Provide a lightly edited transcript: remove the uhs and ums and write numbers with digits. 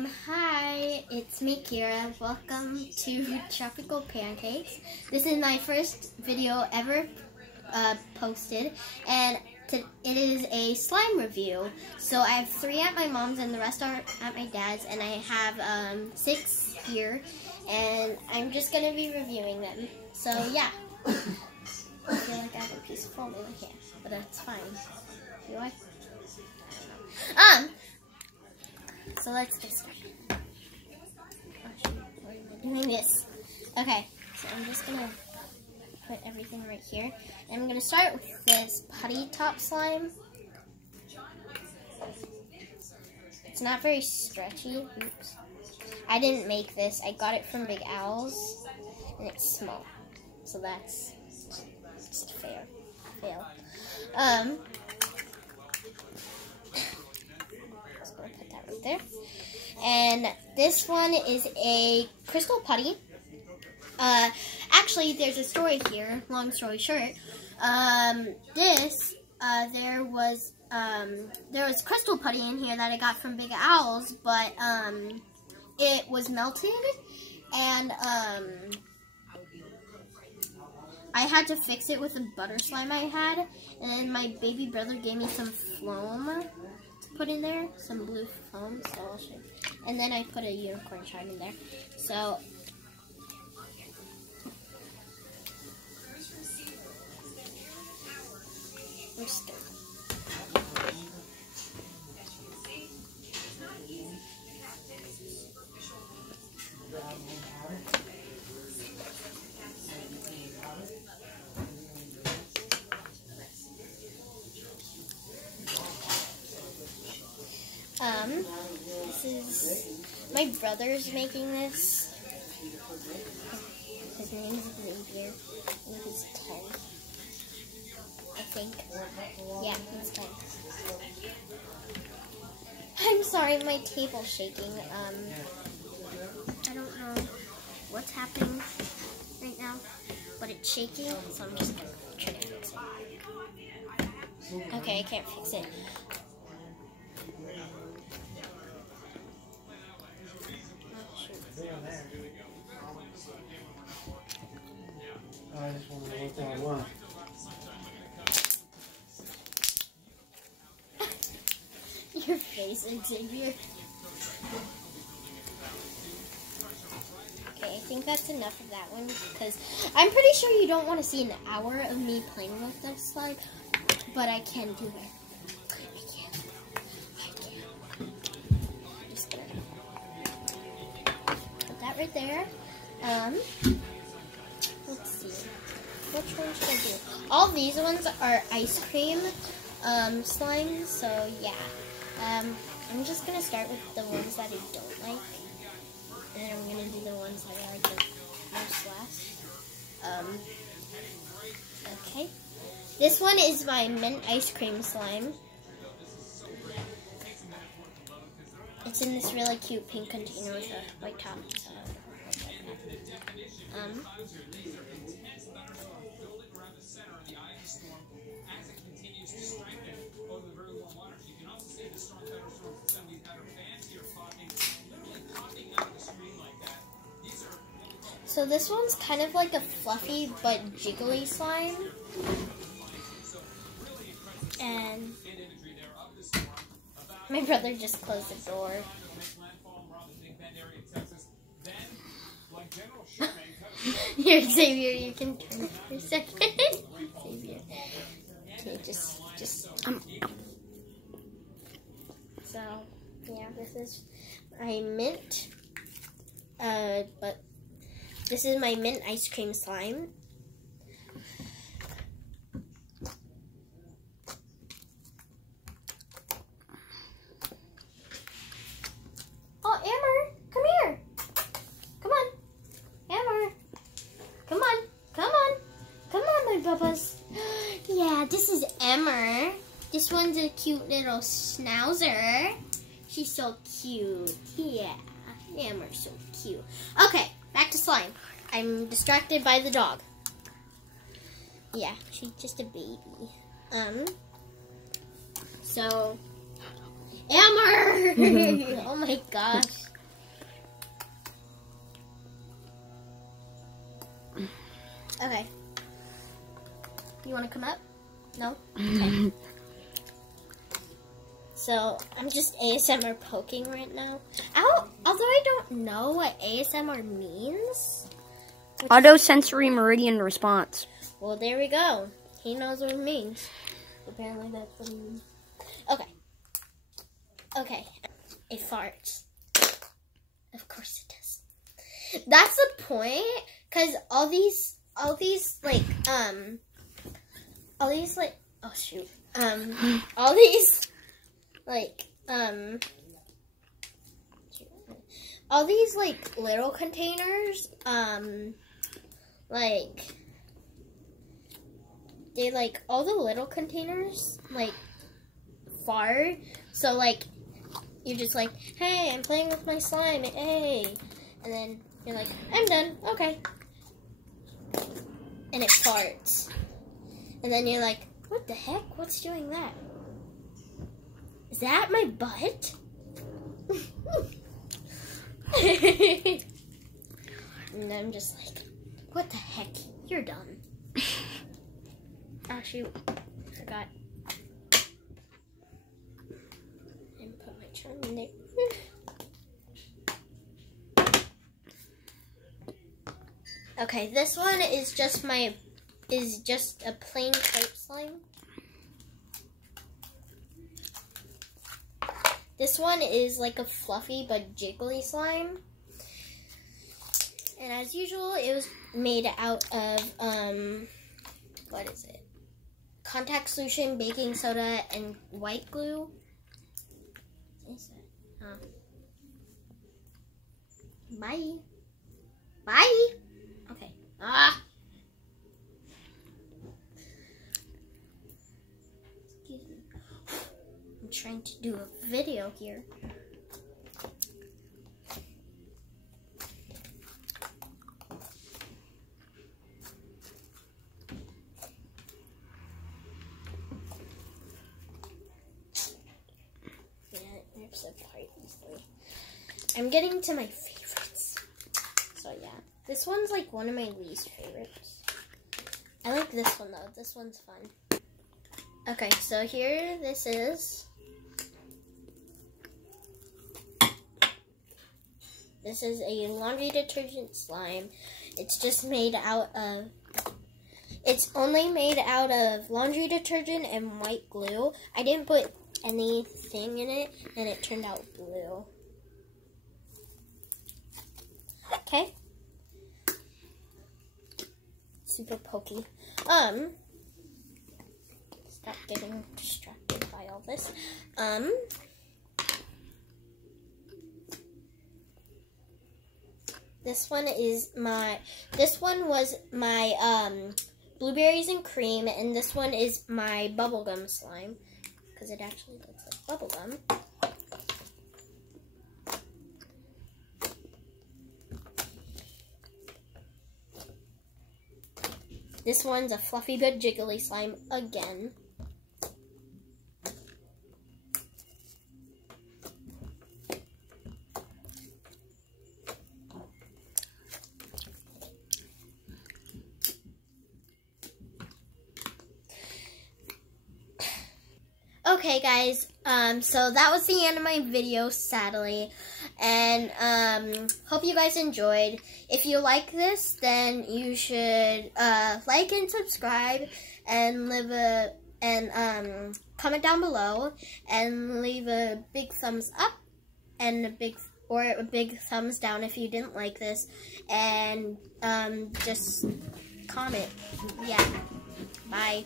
Hi, it's me, Kira. Welcome to Tropical Pancakes. This is my first video ever posted, and it is a slime review. So I have 3 at my mom's and the rest are at my dad's, and I have 6 here, and I'm just going to be reviewing them. So yeah. I feel like I have a piece of foam in my hand, but that's fine. Do I? I don't know. So let's get started. Doing this. Okay, so I'm just gonna put everything right here. And I'm gonna start with this putty top slime. It's not very stretchy. Oops. I didn't make this. I got it from Big Owl's, and it's small. So that's just fail. Just gonna put that right there. And this one is a crystal putty. Actually, there's a story here. Long story short, there was crystal putty in here that I got from Big Owl's, but it was melted, and I had to fix it with a butter slime I had, and then my baby brother gave me some foam to put in there, some blue foam, so I'll show you. And then I put a unicorn shine in there. So we're scared. This is my brother's making this. His name is Xavier. I think he's 10. I think. Yeah, he's 10. I'm sorry, my table's shaking. I don't know what's happening right now, but it's shaking, so I'm just gonna try to fix it. Okay, I can't fix it. I just want to know what I want. Your face, Xavier. Okay, I think that's enough of that one, because I'm pretty sure you don't want to see an hour of me playing with this slime, but I can do it. I can. Just gonna put that right there. Let's see. Which one should I do? All these ones are ice cream slime, so yeah. I'm just gonna start with the ones that I don't like, and then I'm gonna do the ones that I like the most last. Okay. This one is my mint ice cream slime. It's in this really cute pink container with a white top. So So this one's kind of like a fluffy but jiggly slime. And my brother just closed the door. Here, Xavier, you can turn it for a second. Xavier. Okay, just So, yeah, this is my mint, but this is my mint ice cream slime. Oh, Amber, come here. Come on. Amber. Come on. Come on. Come on, my bubbas. Yeah, this is Emmer. This one's a cute little schnauzer. She's so cute. Yeah, Emmer's so cute. Okay, back to slime. I'm distracted by the dog. Yeah, she's just a baby. So, Amber! Oh my gosh. Okay. You want to come up? No? Okay. So, I'm just ASMR poking right now. Although I don't know what ASMR means. Auto-sensory meridian response. Well, there we go. He knows what it means. Apparently that's what it means. Okay. Okay. It farts. Of course it does. That's the point, because all these oh shoot. All these little containers, all the little containers, fart. So, you're just like, hey, I'm playing with my slime, hey. And then you're like, I'm done, okay. And it farts. And then you're like, what the heck? What's doing that? Is that my butt? And I'm just like, what the heck? You're done. Oh, shoot. I forgot. And put my charm in there. Okay, this one is just a plain type slime. This one is like a fluffy but jiggly slime. And as usual, it was made out of, what is it? Contact solution, baking soda, and white glue. What is that? Huh. Bye. Bye. Okay. Excuse me. I'm trying to do a video here. I'm getting to my favorites. So yeah, this one's like one of my least favorites. I like this one though. This one's fun. Okay, so here this is. This is a laundry detergent slime. It's just made out of. It's only made out of laundry detergent and white glue. I didn't put anything in it, and it turned out blue. Okay. Super pokey. Stop getting distracted by all this. This one was my blueberries and cream, and this one is my bubblegum slime, because it actually looks like bubblegum. This one's a fluffy but jiggly slime again. Okay guys, so that was the end of my video, sadly, and hope you guys enjoyed. If you like this, then you should like and subscribe, and comment down below, and leave a big thumbs up and a big thumbs down if you didn't like this, and just comment. Yeah, bye.